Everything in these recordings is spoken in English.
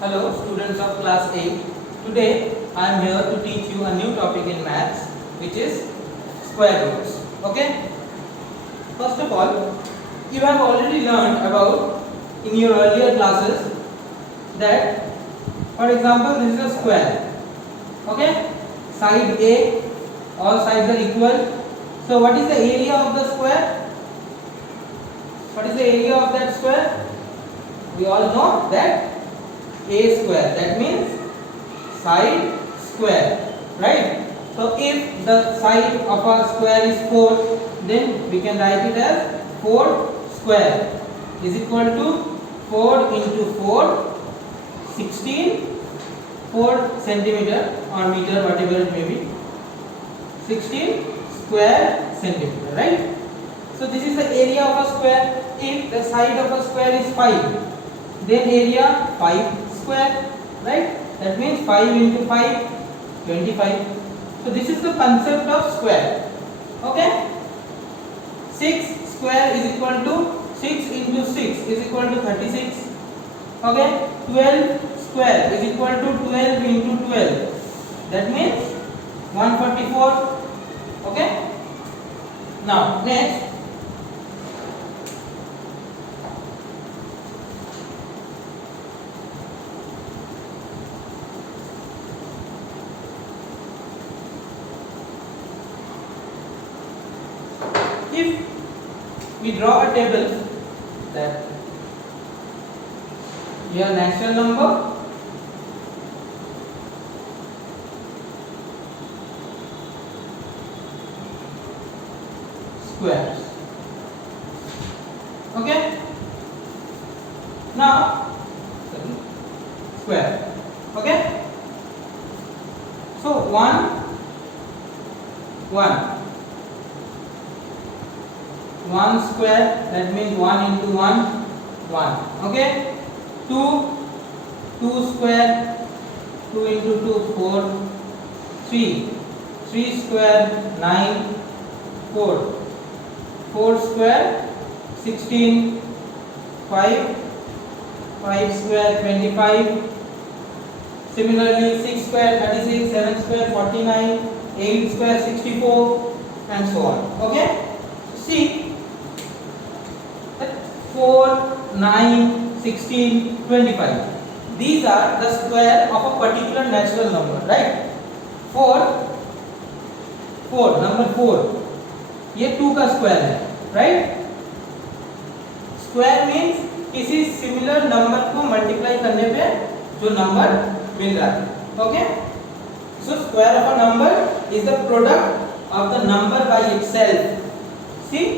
Hello students of class 8. Today I am here to teach you a new topic in maths, which is square roots. Okay? First of all, you have already learned about in your earlier classes that, for example, this is a square. Okay? Side A, all sides are equal. So what is the area of the square? What is the area of that square? We all know that A square, that means side square, right? So if the side of a square is 4, then we can write it as 4 square is equal to 4 into 4, 16, 4 centimeter or meter, whatever it may be, 16 square centimeter, right? So this is the area of a square. If the side of a square is 5, then area 5 square, right? That means 5 into 5, 25. So this is the concept of square. Okay? 6 square is equal to 6 into 6 is equal to 36. Okay? 12 square is equal to 12 into 12. That means 144. Okay? Now next, if we draw a table that here natural number, squares. Okay? Now square. Okay? So 1 square, that means 1 into 1, 1. Okay? 2 square, 2 into 2, 4. 3 square, 9, 4 square, 16. 5 square, 25. Similarly 6 square, 36. 7 square, 49. 8 square, 64, and so on. Okay? See, 4, 9, 16, 25. These are the square of a particular natural number, right? 4, number 4, ये 2 का square है, right? Square means किसी similar number को multiply करने पे जो number मिल रहा है. Okay? So square of a number is the product of the number by itself. See,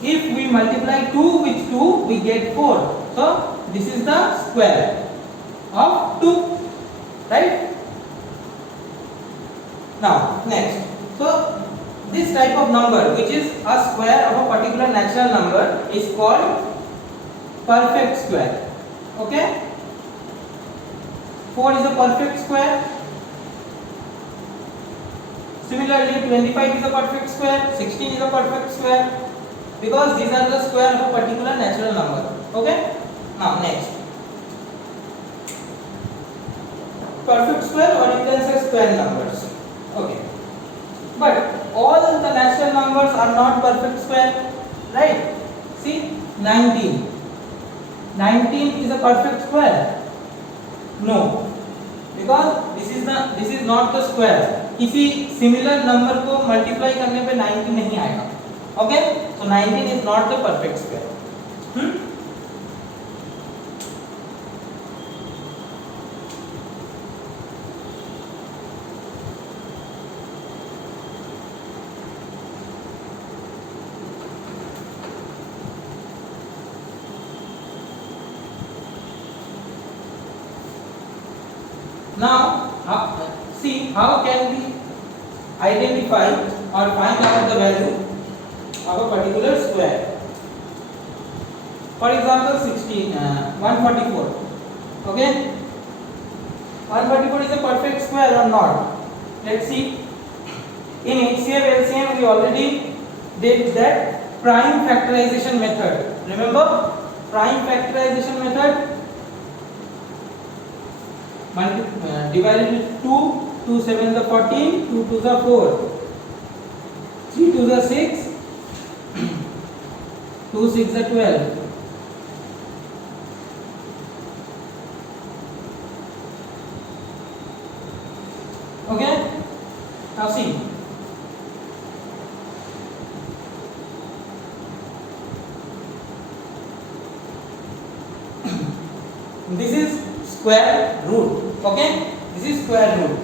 if we multiply 2 with 2, we get 4. So this is the square of 2, right? Now next, so this type of number, which is a square of a particular natural number, is called perfect square. Okay? 4 is a perfect square. Similarly 25 is a perfect square, 16 is a perfect square, because these are the square of a particular natural number. Okay? Now next, perfect square, or you can say square numbers. Okay, but all the natural numbers are not perfect square, right? See, 19 is a perfect square. No, because this is not the square. किसी similar number को multiply करने पे 19 नहीं आएगा. Okay? So 19 is not the perfect square. Now, see how can we identify or find out the value of a particular square. For example, 144. Okay? 144 is a perfect square or not? Let's see. In HCF LCM we already did that prime factorization method. Remember prime factorization method? divided with 2, 2 7 the 14, 2 2 the 4, 3 2 the 6, 2 6 the 12. Okay, now see, this is square root. Okay, this is square root.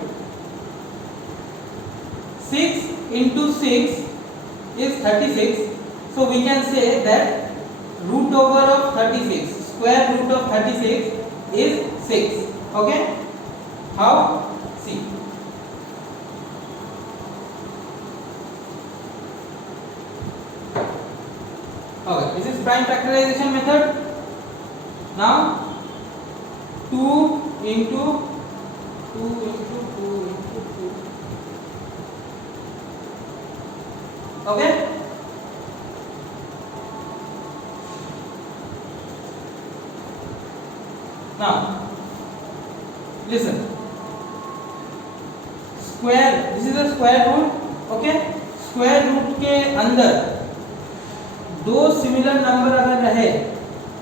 6 into 6 is 36, so we can say that root over of 36, square root of 36 is 6. Okay, how? See, okay, this is prime factorization method. Now 2 into 2 into 2 into 2. Okay, now listen, square, this is a square root. Okay, square root के अंदर दो similar number अगर रहे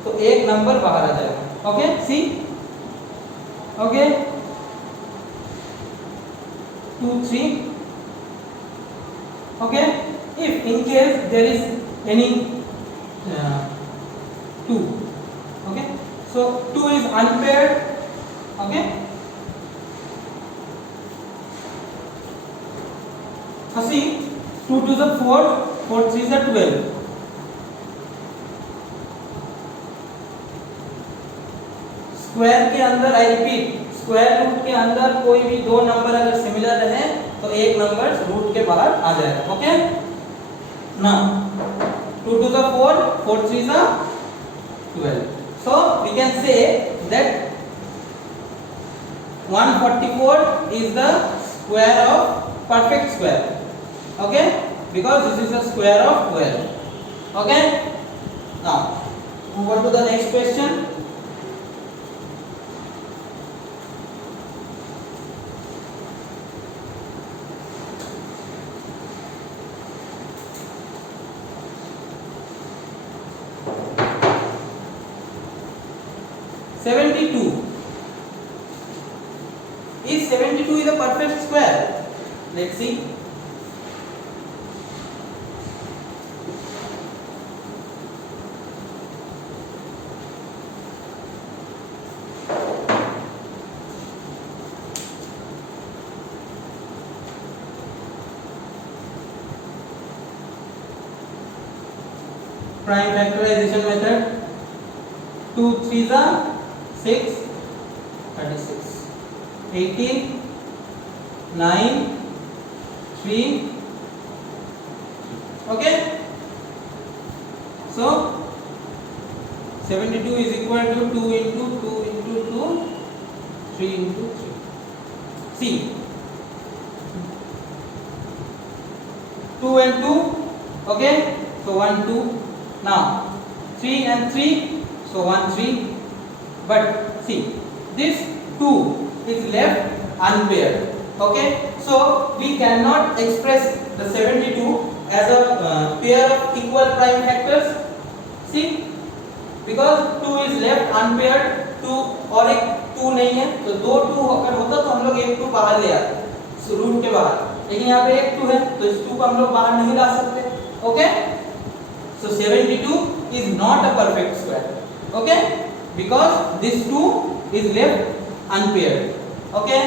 तो एक number बाहर आ जाएगा. Okay, C, okay, 2 3. Okay, if in case there is any 2, okay, so 2 is unpaired. Okay, so see, 2 to the 4, 4 3 is 12. Square के अंदर, आई रिपीट, स्क्वायर रूट के अंदर कोई भी दो नंबर अगर सिमिलर रहे तो एक नंबर रूट के बाहर आ जाएगा. Okay, now 2 to the 4, 4 3 is 12. So we can say that 144 is the square of perfect square. Okay, because this is the square of 12. Okay, now move on to the next question. Is 72 is a perfect square? Let's see. Prime factorization method. 2 3s are 6, 36. 18, 9, 3. Okay, so 72 is equal to 2 into 2 into 2, 3 into 3. See, 2 and 2. Okay, so 1 2. Now 3 and 3, so 1 3. But see, this 2 is left unpaired. Okay, so we cannot express the 72 as a pair of equal prime factors. See, because 2 is left unpaired, 2 और एक 2 नहीं है, तो दो 2 अगर होता तो हम लोग एक 2 बाहर ले आते रूट के बाहर, लेकिन यहाँ पे एक 2 है तो इस 2 को हम लोग बाहर नहीं ला सकते. Okay, so 72 is not a perfect square. Okay, because this 2 is left unpaired. Okay,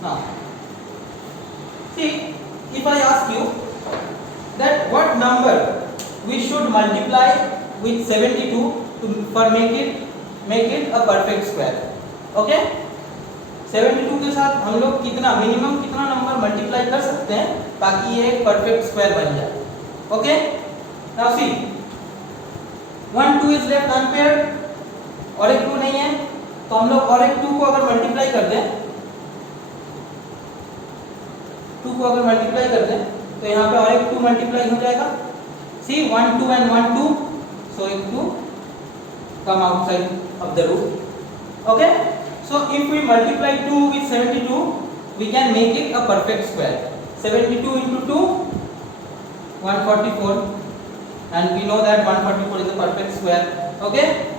now see, if I ask you that what number we should multiply with 72 for make it a perfect square. Okay, 72 के साथ हम लोग कितना minimum कितना number multiply कर सकते हैं ताकि ये एक परफेक्ट स्क्वायर बन जाए. Okay, now see, 1 2 is left unpaired और एक 2 नहीं है, तो हम लोग और एक 2 को अगर मल्टीप्लाई कर दें, 2 को अगर मल्टीप्लाई कर दें तो यहाँ पे और एक 2 मल्टीप्लाई हो जाएगा. सी, 1 2 and 1 2, सो एक 2 come outside of the root. Okay, so if we multiply 2 with 72, we can make it a perfect square. 72 into 2, 144, and we know that 144 is a perfect square. Okay,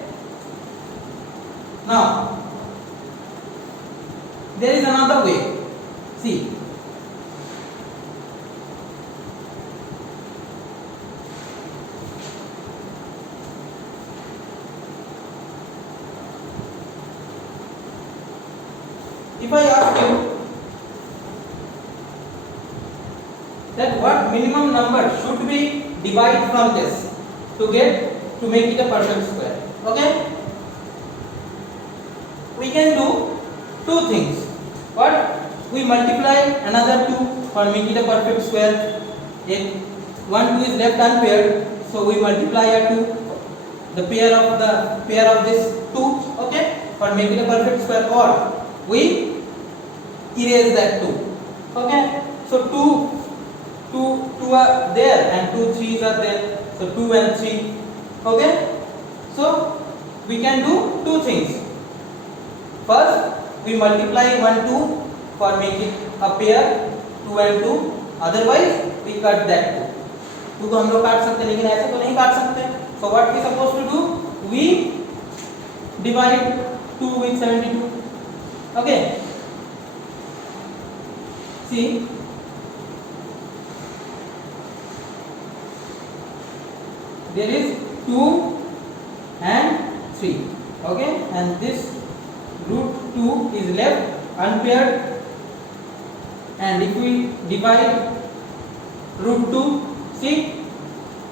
now there is another way. See, if I ask you that what minimum number should we divide from this to make it a perfect square, okay, we can do two things. What? We multiply another 2 for make it a perfect square. If 1 2 is left unpaired, so we multiply a 2, the pair of this 2, okay, for make it a perfect square, or we erase that 2. Okay, so 2 are there and 2 3s are there, so 2 and 3. Okay, so we can do two things. First, we multiply 1 2 for make it a pair 2 and 2, otherwise we cut that 2 को हम लोग काट सकते हैं, लेकिन ऐसे तो नहीं काट सकते. So what we supposed to do? We divide 2 with 72. Okay, see, there is 2 and 3. Okay, and this root 2 is left unpaired, and if we divide root 2, see,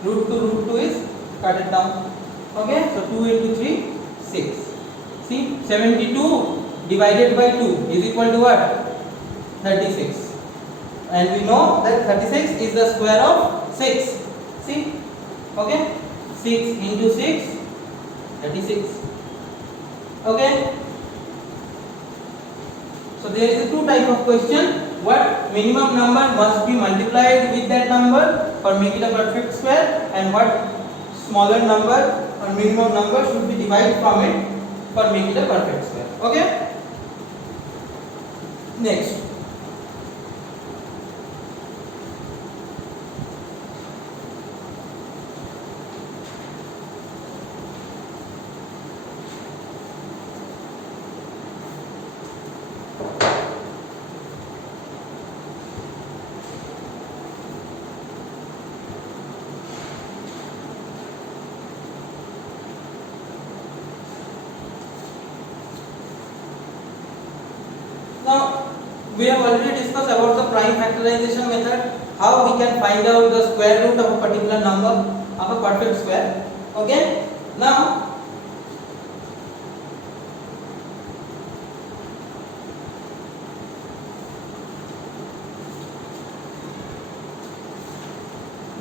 root 2 is cut it down. Okay, so 2 into 3, 6. See, 72 divided by 2 is equal to what? 36. And we know that 36 is the square of 6. See, okay, 6 into 6, 36. Okay, so there is a two type of question. What minimum number must be multiplied with that number for make it a perfect square, and what smaller number or minimum number should be divided from it for make it a perfect square. Okay, next. Now, we have already discussed about the prime factorization method, how we can find out the square root of a particular number of a perfect square. Okay, now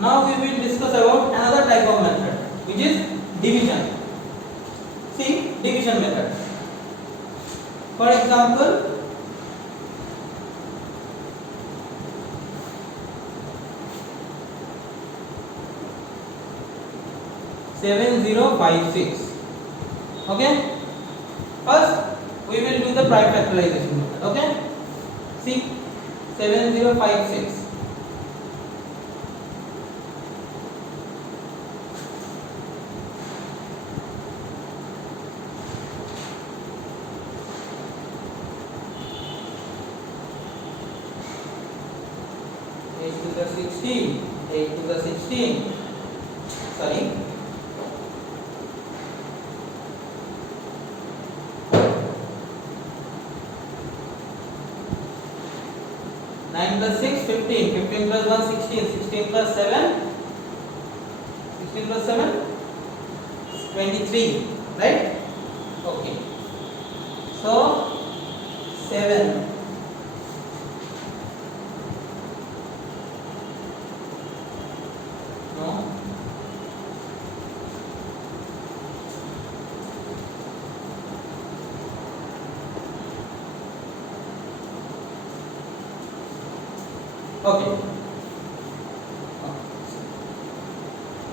we will discuss about another type of method, which is division. See, division method. For example, seven 056. Okay, first we will do the prime factorization method. Okay, see, 7056. to the 16, 8 to the 16, sorry, 9 plus 6, 15, 15 plus 1, 16, 16 plus 7, 16 plus 7, 23, right? Okay, so 7, no, okay,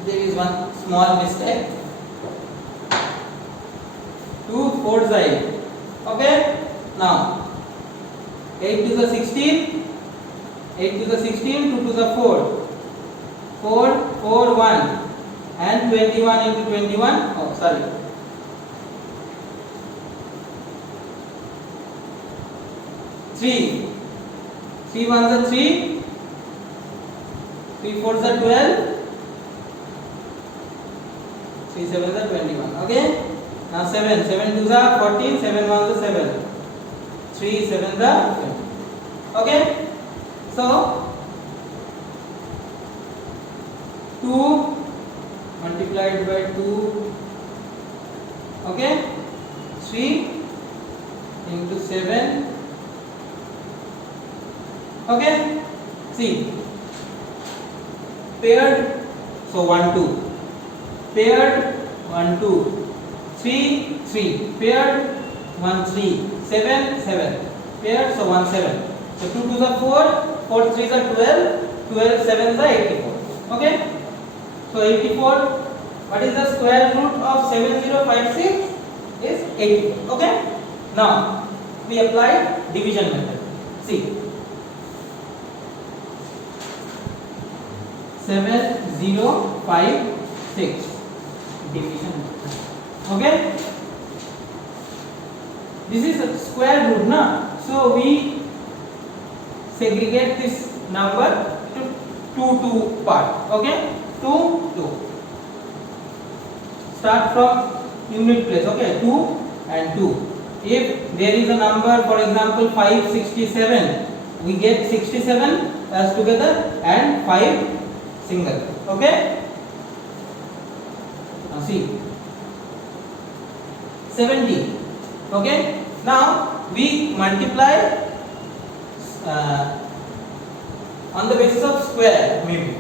there is one small mistake. 2 4 is 8. Okay, now 8 to the 16, 8 to the 16, 2 to the 4, 4 4 1 and 21 into 21, oh sorry, 3 3 1s are 3, 3 4s are 12, 3 7s are 21. Okay, now 7 7 2s are 14, 7 1s are 7, 3 7s are 20. Okay, so 2 multiplied by 2, okay, 3 into 7. Okay, see, paired, so 1 2, paired 1 2, 3 3, paired 1 3, 7 7, paired, so 1 7, so 2 2s are 4, 4 3s are 12, 12 7s are 84. Okay, so 84, what is the square root of 7056? Is 84. Okay, now we apply division method. See, 7056 division. Okay, this is a square root na, so we segregate this number to 2 part. Okay, 2 2, start from unit place. Okay, 2 and 2. If there is a number, for example 567, we get 67 as together and 5 single. Okay, now see, 70. Okay, now we multiply on the basis of square, maybe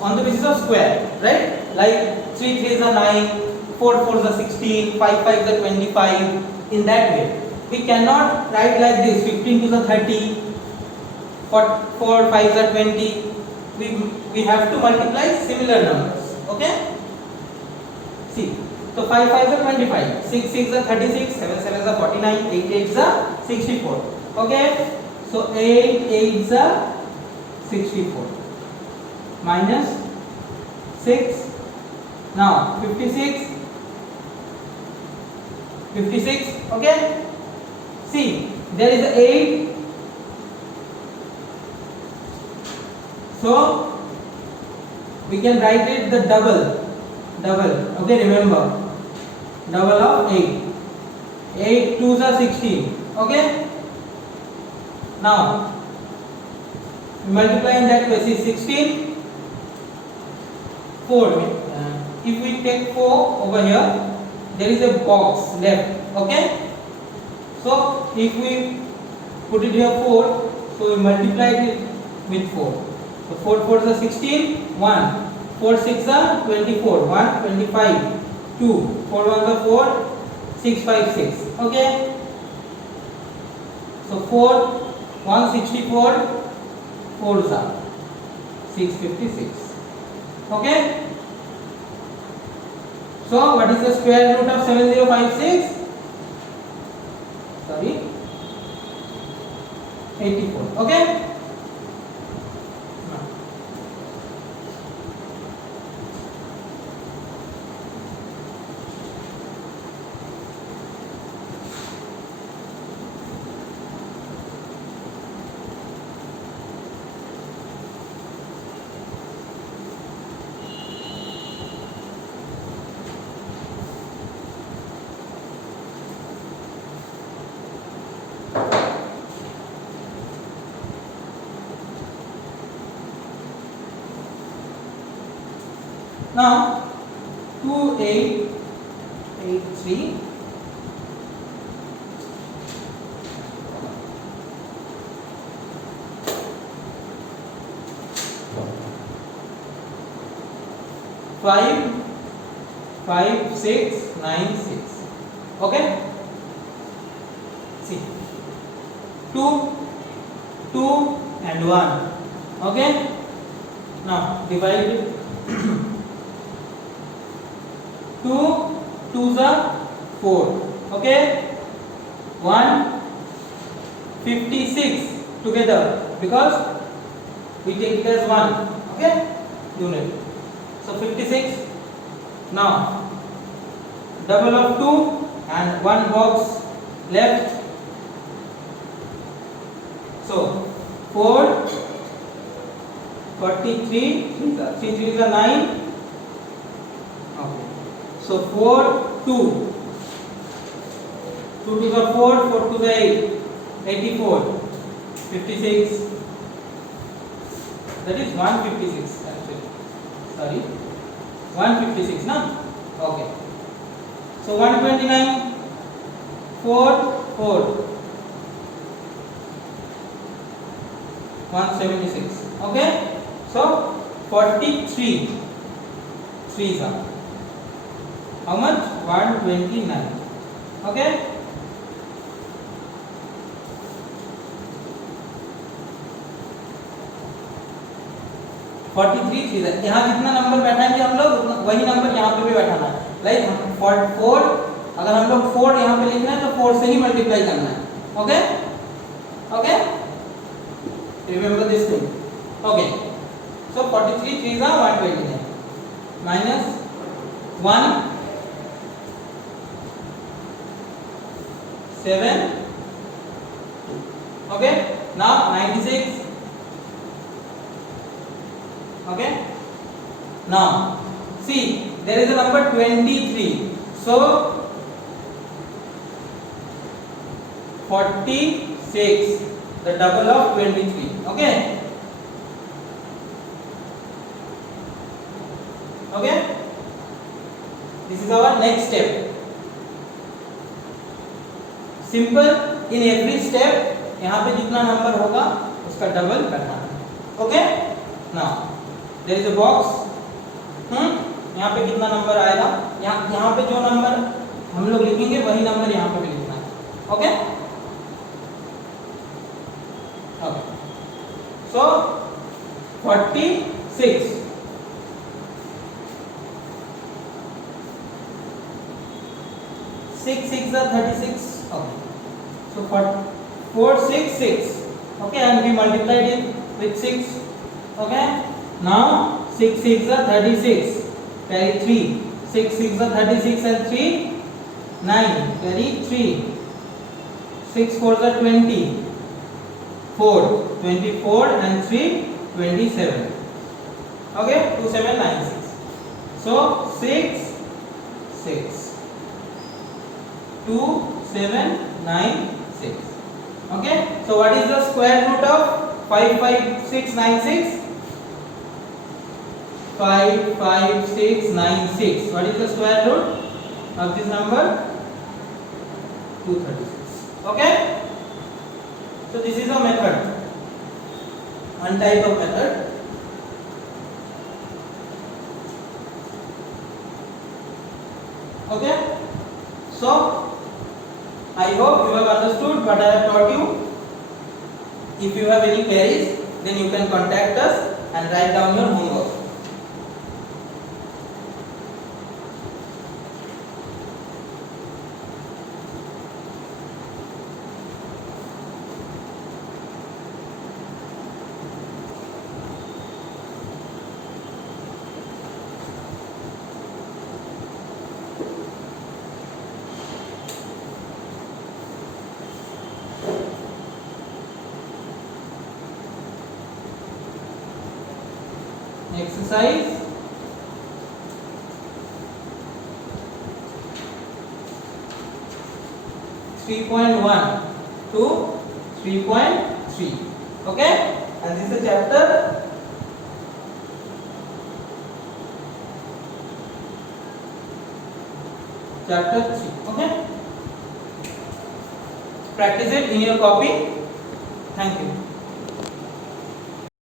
on the basis of square, right? Like 3 3s are 9, 4 4s are 16, 5 5s are 25. In that way, we cannot write like this: 15 to the 30, 4 5s are 20. We have to multiply similar numbers. Okay, see, so 5 5s are 25, 6 6s are 36, 7 7s are 49, 8 8s are 64. Okay, so 8 8s are 64 minus 6, now 56. Okay, see, there is 8, so we can write it the double. Okay, remember, double of 8. 8 2s are 16. Okay, now multiply in that way. See, 16 4, if we take 4 over here, there is a box left. Okay, so if we put it here 4, so we multiply it with 4. So 4 4s are 16, 1, 4 6 are 24, 1 25, 2, 4 1s are 4, 6 5 6. Okay, so 4 164, 4s are 656. Okay, so what is the square root of 7056? Sorry, 84. Okay, now 2883 55696. Okay, see, 2 and 1. Okay, now divide it. 2 2s are 4, Okay, 156 together because we take it as 1, okay, unit. So 56. Now double of 2 and one box left. So 4, 43, 3 3 is 9. Okay. So 4, 2. 2 2 are 4, 4 2 are 8, 84, 56. That is 156 actually. Sorry, 156, na? Okay. So 129, 4 4, 176. Okay. So 43 3s are how much? 129. Okay. यहाँ जितना number बैठाएंगे हम लोग वही number यहाँ पे भी बैठाना है. लाइक 4, अगर हम लोग 4 यहाँ पे लिखना है तो 4 से ही मल्टीप्लाई करना है. Okay okay, remember this thing. Okay, so 43 3s are 129 minus 1 7. Okay, now 96. Okay, now see there is a number 23, so 46, the double of 23. Okay, okay, this is our next step. Simple, in every step यहाँ पे जितना number होगा उसका double करना है. Okay, now there is a box. यहाँ पे कितना नंबर आएगा, यहाँ पे जो नंबर हम लोग लिखेंगे वही नंबर यहाँ पे भी लिखना है. Okay okay, so 46 6 6 are 36. Okay, so 466. Okay, and we multiplied it with 6. Okay, now 6 6 are 36, carry 3. 6 6 are 36 and 3 9, carry 3. 6 4 are 20, 4 24 and 3 27. Okay, 2796. So 6 6 2796. Okay, so what is the square root of 55696? 55696. What is the square root of this number? 236. Okay, so this is a method, one type of method. Okay, so I hope you have understood what I have taught you. If you have any queries, then you can contact us and write down your homework. Exercise 3.1 to 3.3. Okay, and this is a chapter chapter 3. Okay, practice it in your copy. Thank you.